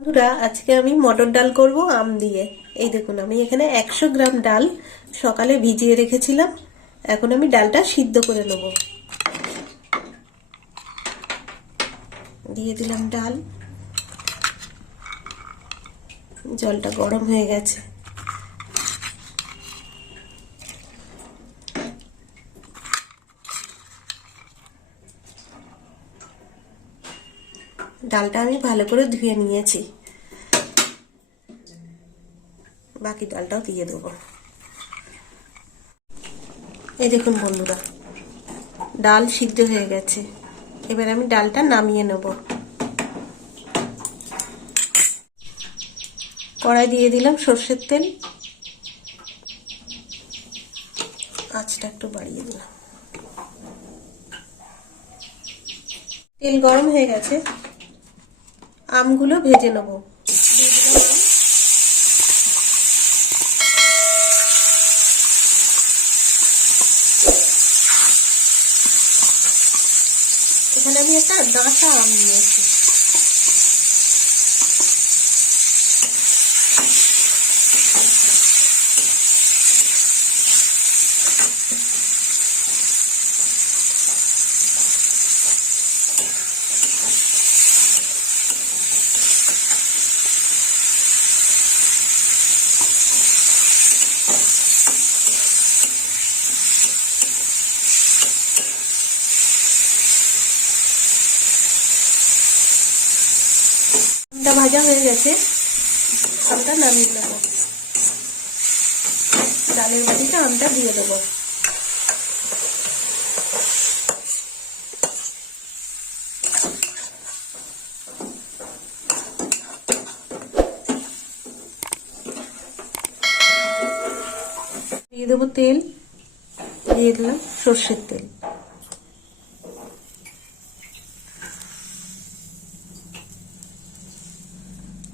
বন্ধুরা, আজকে আমি মটর ডাল করব আম দিয়ে। এই দেখুন, আমি এখানে 100 গ্রাম ডাল সকালে ভিজিয়ে রেখেছিলাম। এখন আমি ডালটা সিদ্ধ করে নেব। দিয়ে দিলাম ডাল। জলটা গরম হয়ে গেছে। ডালটা আমি ভালো করে ধুয়ে নিয়েছি। বাকি ডালটাও দিয়ে দেবো। এই দেখুন বন্ধুরা, ডাল সিদ্ধ হয়ে গেছে। এবার আমি ডালটা নামিয়ে নেব। কড়াই দিয়ে দিলাম সর্ষের তেল। আঁচটা একটু বাড়িয়ে দিলাম। তেল গরম হয়ে গেছে। আমগুলো ভেজে নেব। দিয়ে দিলাম আম। এখানে আমি একটা ডাঁটা আম নিয়েছি। আমটা ভাজা হয়ে গেছে। আমটা নামিয়ে নেব। ডালের বাটিতে আমটা দিয়ে দেবো। দিয়ে দেবো তেল। দিয়ে দিলাম সর্ষের তেল।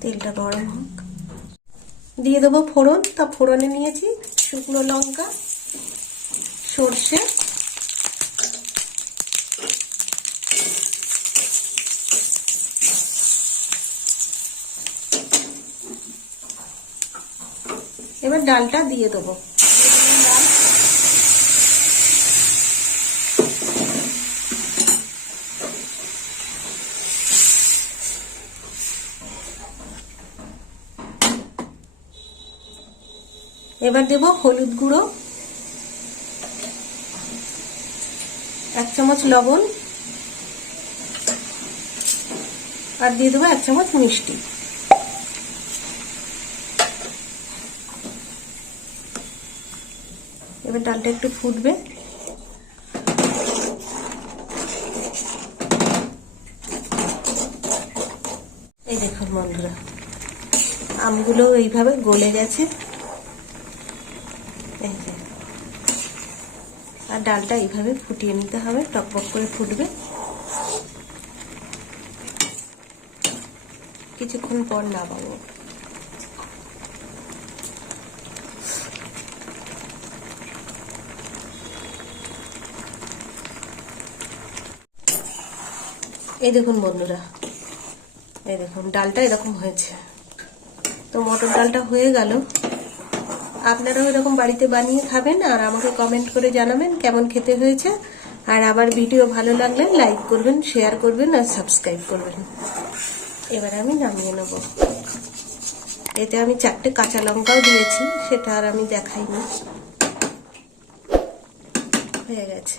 তেলটা গরম হোক। দিয়ে দেবো ফোড়ন। তা ফোড়নে নিয়েছি শুকনো লঙ্কা, সর্ষে, এবার ডালটা দিয়ে দেবো। এবার দেব হলুদ গুঁড়ো, 1 চামচ লবণ, আর দিয়ে দেবো 1 চামচ মিষ্টি। এবার ডালটা একটু ফুটবে। এই দেখুন বন্ধুরা, আমগুলো এইভাবে গলে গেছে। এই যে, আর ডালটা এইভাবে ফুটিয়ে নিতে হবে, টকবক করে ফুটবে। কিছুক্ষণ পর নামাবো। এই দেখুন বন্ধুরা, এই দেখুন ডালটা এরকম হয়েছে। তো মটর ডালটা হয়ে গেল। আপনারাও এরকম বাড়িতে বানিয়ে খাবেন আর আমাকে কমেন্ট করে জানাবেন কেমন খেতে হয়েছে। আর আমার ভিডিও ভালো লাগলে লাইক করবেন, শেয়ার করবেন আর সাবস্ক্রাইব করবেন। এবার আমি নামিয়ে নেব। এতে আমি 4টে কাঁচা লঙ্কাও দিয়েছি, সেটা আর আমি দেখাইনি। হয়ে গেছে।